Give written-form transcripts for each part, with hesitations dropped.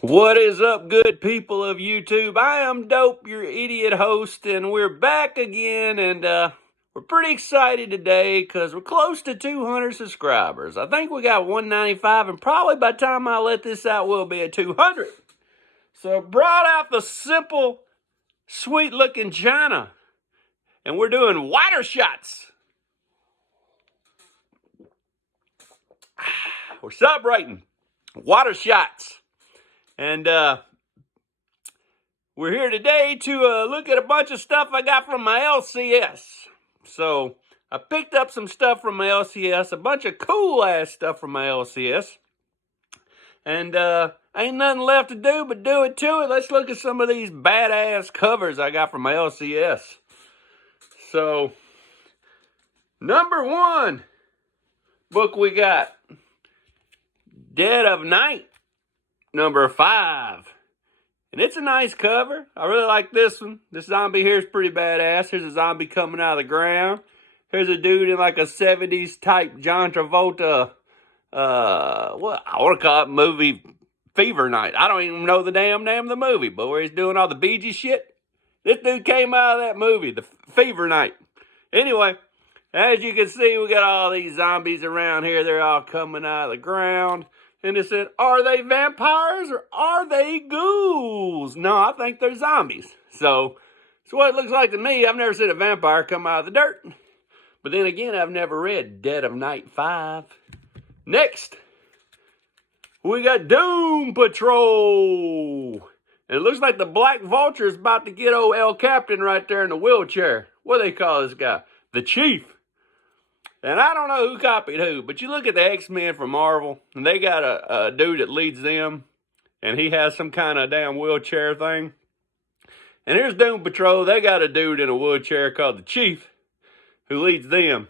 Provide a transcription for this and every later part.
What is up, good people of YouTube? I am Dope, your idiot host, and we're back again, and we're pretty excited today because we're close to 200 subscribers. I think we got 195, and probably by the time I let this out, we'll be at 200. So I brought out the simple, sweet-looking China, and we're doing water shots. We're celebrating water shots. And we're here today to look at a bunch of stuff I got from my LCS. So I picked up some stuff from my LCS, a bunch of cool ass stuff from my LCS. And ain't nothing left to do but do it to it. Let's look at some of these badass covers I got from my LCS. So, number one book we got, Dead of Night, number 5. And it's a nice cover. I really like this one. This zombie here is pretty badass. Here's a zombie coming out of the ground. Here's a dude in like a 70s type John Travolta, what I want to call it, movie Fever Night. I don't even know the damn name of the movie, but where he's doing all the Bee Gees shit. This dude came out of that movie, the Fever Night. Anyway, as you can see, we got all these zombies around here. They're all coming out of the ground. And it said, are they vampires or are they ghouls? No, I think they're zombies. So, it's what it looks like to me. I've never seen a vampire come out of the dirt. But then again, I've never read Dead of Night 5. Next, we got Doom Patrol. And it looks like the Black Vulture is about to get old El Captain right there in the wheelchair. What do they call this guy? The Chief. And I don't know who copied who, but you look at the X-Men from Marvel, and they got a dude that leads them, and he has some kind of damn wheelchair thing. And here's Doom Patrol. They got a dude in a wheelchair called the Chief, who leads them.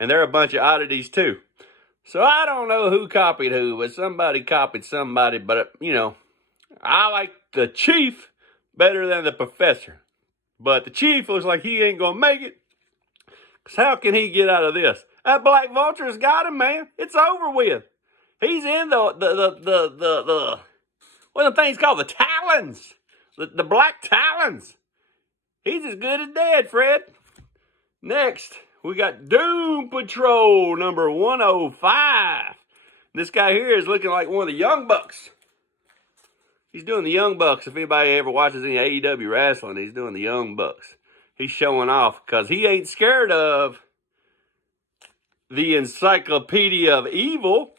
And they're a bunch of oddities, too. So I don't know who copied who, but somebody copied somebody. But, you know, I like the Chief better than the Professor. But the Chief looks like he ain't going to make it. How can he get out of this? That Black Vulture's got him, man. It's over with. He's in what are the things called? The Talons. The Black Talons. He's as good as dead, Fred. Next, we got Doom Patrol number 105. This guy here is looking like one of the Young Bucks. He's doing the Young Bucks. If anybody ever watches any AEW wrestling, he's doing the Young Bucks. He's showing off because he ain't scared of the Encyclopedia of Evil.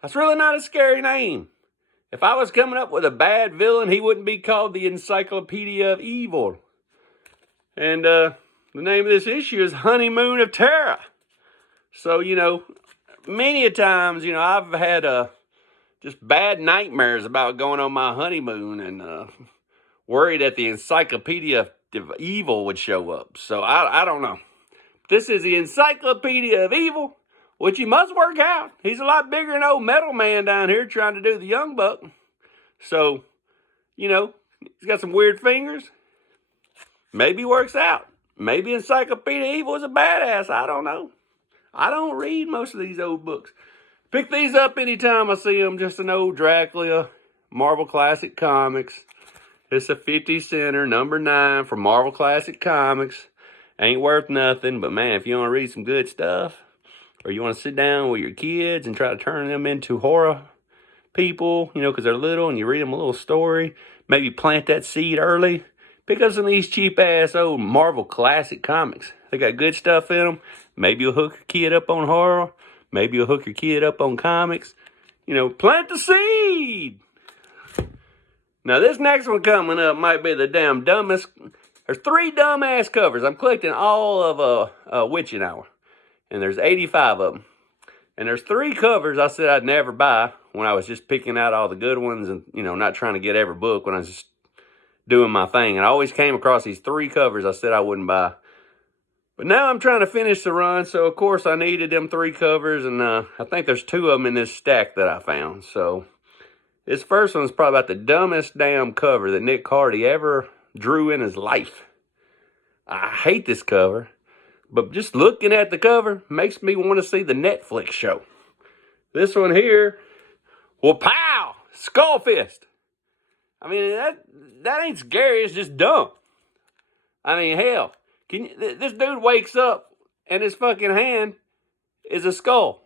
That's really not a scary name. If I was coming up with a bad villain, he wouldn't be called the Encyclopedia of Evil. And the name of this issue is Honeymoon of Terror. So, you know, many a times, you know, I've had just bad nightmares about going on my honeymoon and worried that the Encyclopedia of Evil would show up. So I don't know. This is the Encyclopedia of Evil, which he must work out. He's a lot bigger than old Metal Man down here trying to do the Young Buck. So, you know, he's got some weird fingers. Maybe works out. Maybe Encyclopedia of Evil is a badass. I don't know. I don't read most of these old books. Pick these up anytime I see them. Just an old Dracula, Marvel Classic Comics. It's a 50 center, number 9 from Marvel Classic Comics. Ain't worth nothing, but man, if you want to read some good stuff, or you want to sit down with your kids and try to turn them into horror people, you know, because they're little and you read them a little story, maybe plant that seed early. Pick up some of these cheap-ass old Marvel Classic Comics. They got good stuff in them. Maybe you'll hook your kid up on horror. Maybe you'll hook your kid up on comics. You know, plant the seed. Now, this next one coming up might be the damn dumbest. There's 3 dumbass covers. I'm collecting all of Witching Hour. And there's 85 of them. And there's 3 covers I said I'd never buy when I was just picking out all the good ones and, you know, not trying to get every book when I was just doing my thing. And I always came across these 3 covers I said I wouldn't buy. But now I'm trying to finish the run, so of course I needed them 3 covers. And I think there's 2 of them in this stack that I found. So this first one's probably about the dumbest damn cover that Nick Cardy ever drew in his life. I hate this cover, but just looking at the cover makes me want to see the Netflix show. This one here, well, pow! Skull Fist. I mean, that ain't scary. It's just dumb. I mean, hell, this dude wakes up and his fucking hand is a skull.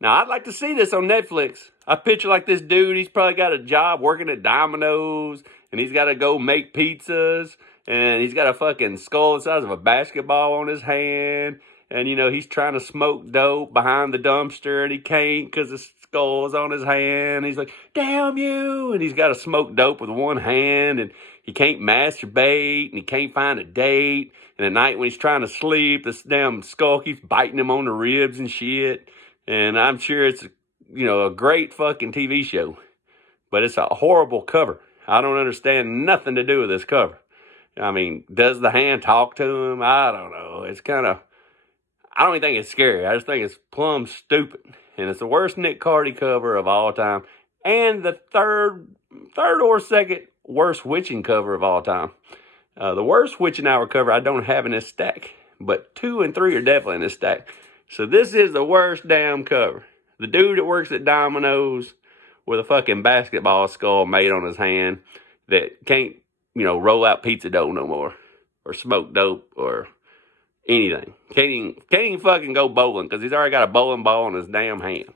Now, I'd like to see this on Netflix. I picture like this dude, he's probably got a job working at Domino's, and he's got to go make pizzas, and he's got a fucking skull the size of a basketball on his hand, and, he's trying to smoke dope behind the dumpster, and he can't because the skull's on his hand. He's like, damn you! And he's got to smoke dope with one hand, and he can't masturbate, and he can't find a date, and at night when he's trying to sleep, this damn skull keeps biting him on the ribs and shit. And I'm sure it's, a great fucking TV show. But it's a horrible cover. I don't understand nothing to do with this cover. I mean, does the hand talk to him? I don't know. It's kind of, I don't even think it's scary. I just think it's plumb stupid. And it's the worst Nick Cardy cover of all time. And the third or second worst witching cover of all time. The worst witching hour cover I don't have in this stack. But 2 and 3 are definitely in this stack. So this is the worst damn cover. The dude that works at Domino's with a fucking basketball skull made on his hand that can't, roll out pizza dough no more. Or smoke dope or anything. Can't even fucking go bowling because he's already got a bowling ball in his damn hand.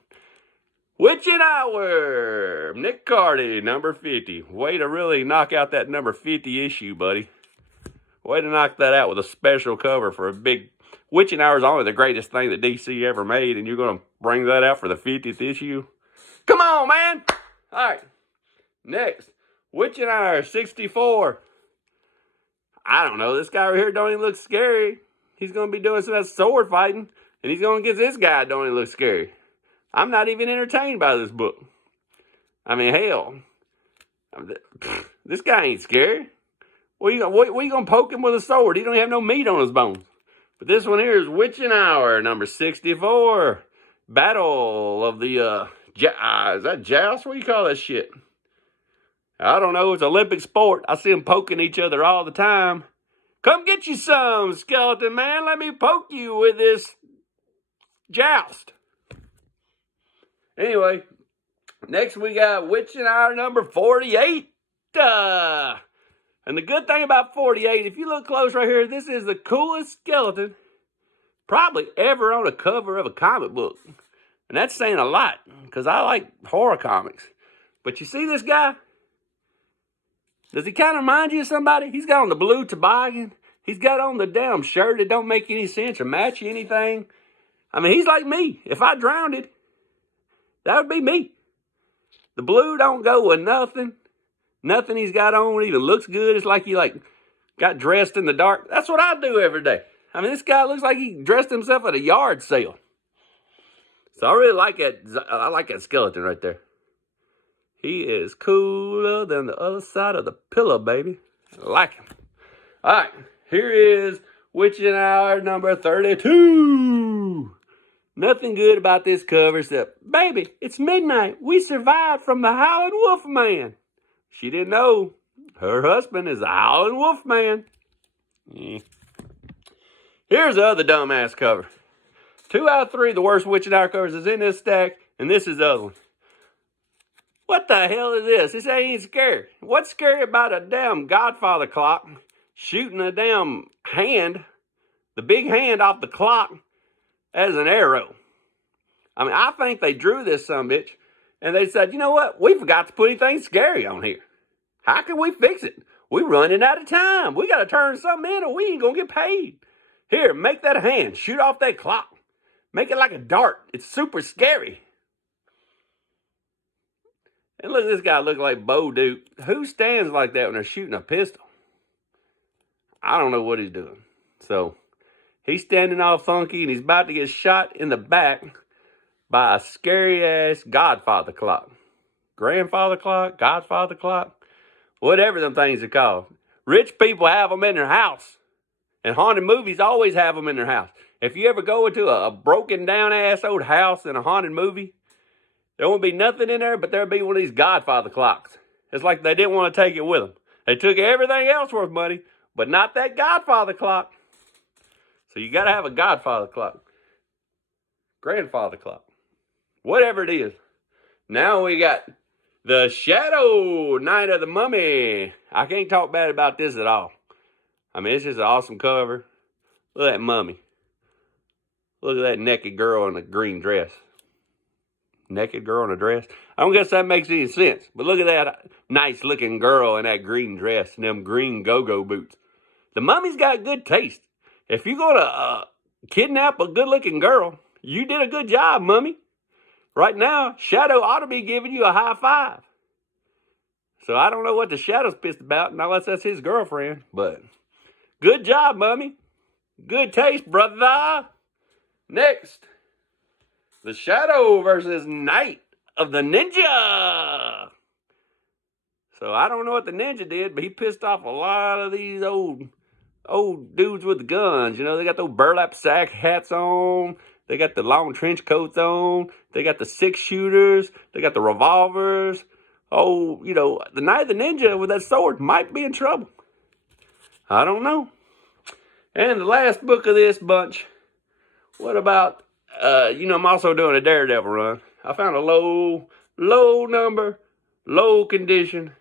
Witching Hour! Nick Cardy, number 50. Way to really knock out that number 50 issue, buddy. Way to knock that out with a special cover for a big... Witching Hour is only the greatest thing that DC ever made, and you're going to bring that out for the 50th issue? Come on, man! All right. Next. Witching Hour 64. I don't know. This guy right here don't even look scary. He's going to be doing some of that sword fighting, and he's going to get this guy don't even look scary. I'm not even entertained by this book. I mean, hell. This guy ain't scary. What are you going to poke him with a sword? He don't have no meat on his bones. But this one here is Witching Hour, number 64. Battle of the, is that joust? What do you call that shit? I don't know. It's Olympic sport. I see them poking each other all the time. Come get you some, skeleton man. Let me poke you with this joust. Anyway, next we got Witching Hour number 48. And the good thing about 48, if you look close right here, this is the coolest skeleton probably ever on a cover of a comic book. And that's saying a lot, because I like horror comics. But you see this guy? Does he kind of remind you of somebody? He's got on the blue toboggan. He's got on the damn shirt that don't make any sense or match anything. I mean, he's like me. If I drowned it, that would be me. The blue don't go with nothing. Nothing he's got on even looks good. It's like he got dressed in the dark. That's what I do every day. I mean, this guy looks like he dressed himself at a yard sale. So I really like that. I like that skeleton right there. He is cooler than the other side of the pillow, baby. I like him. All right, here is Witching Hour number 32. Nothing good about this cover except, baby, it's midnight. We survived from the Howling Wolf Man. She didn't know her husband is a Howling Wolf Man. Yeah. Here's the other dumbass cover. 2 out of 3 of the worst Witching Hour covers is in this stack, and this is the other one. What the hell is this? This ain't scary. What's scary about a damn Godfather clock shooting a damn hand, the big hand off the clock as an arrow? I mean, I think they drew this sumbitch, and they said, you know what? We forgot to put anything scary on here. How can we fix it? We running out of time. We got to turn something in or we ain't going to get paid. Here, make that hand. Shoot off that clock. Make it like a dart. It's super scary. And look, this guy looks like Bo Duke. Who stands like that when they're shooting a pistol? I don't know what he's doing. So, he's standing all funky and he's about to get shot in the back by a scary-ass Godfather clock. Grandfather clock? Godfather clock? Whatever them things are called. Rich people have them in their house. And haunted movies always have them in their house. If you ever go into a broken down ass old house in a haunted movie, there won't be nothing in there, but there'll be one of these Godfather clocks. It's like they didn't want to take it with them. They took everything else worth money, but not that Godfather clock. So you got to have a Godfather clock. Grandfather clock. Whatever it is. Now we got The Shadow, Night of the Mummy. I can't talk bad about this at all. I mean, it's just an awesome cover. Look at that mummy. Look at that naked girl in a green dress. Naked girl in a dress? I don't guess that makes any sense. But look at that nice looking girl in that green dress and them green go-go boots. The mummy's got good taste. If you're going to kidnap a good looking girl, you did a good job, mummy. Right now, Shadow ought to be giving you a high five. So I don't know what the Shadow's pissed about unless that's his girlfriend. But good job, mummy. Good taste, brother. Next, the Shadow versus Night of the Ninja. So I don't know what the ninja did, but he pissed off a lot of these old dudes with the guns. You know, they got those burlap sack hats on. They got the long trench coats on. They got the 6-shooters. They got the revolvers. Oh, you know, the Night of the Ninja with that sword might be in trouble. I don't know. And the last book of this bunch, what about, I'm also doing a Daredevil run. I found a low number, low condition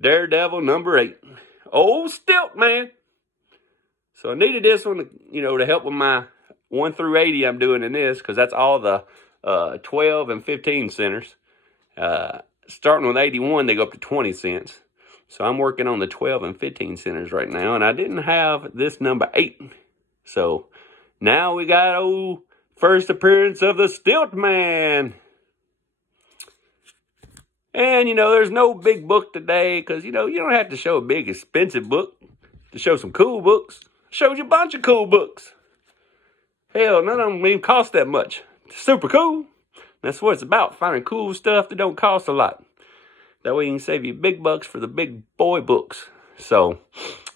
Daredevil number 8. Old Stilt, man. So I needed this one to help with my 1 through 80 I'm doing in this, because that's all the 12 and 15 centers. Starting with 81, they go up to 20 cents. So I'm working on the 12 and 15 centers right now, and I didn't have this number 8. So now we got first appearance of the Stilt Man. And, there's no big book today, because, you don't have to show a big expensive book to show some cool books. Showed you a bunch of cool books. Hell, none of them even cost that much. It's super cool. That's what it's about, finding cool stuff that don't cost a lot. That way you can save you big bucks for the big boy books. So,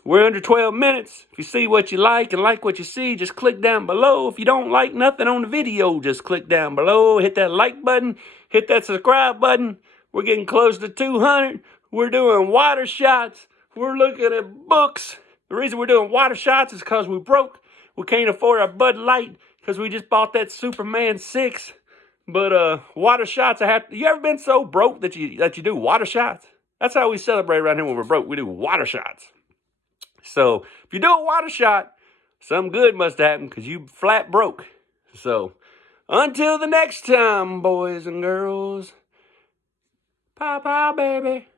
we're under 12 minutes. If you see what you like and like what you see, just click down below. If you don't like nothing on the video, just click down below. Hit that like button. Hit that subscribe button. We're getting close to 200. We're doing water shots. We're looking at books. The reason we're doing water shots is because we're broke. We can't afford our Bud Light because we just bought that Superman 6. But water shots, you ever been so broke that you do water shots? That's how we celebrate around here when we're broke. We do water shots. So if you do a water shot, something good must have happened because you flat broke. So until the next time, boys and girls. Bye-bye, baby.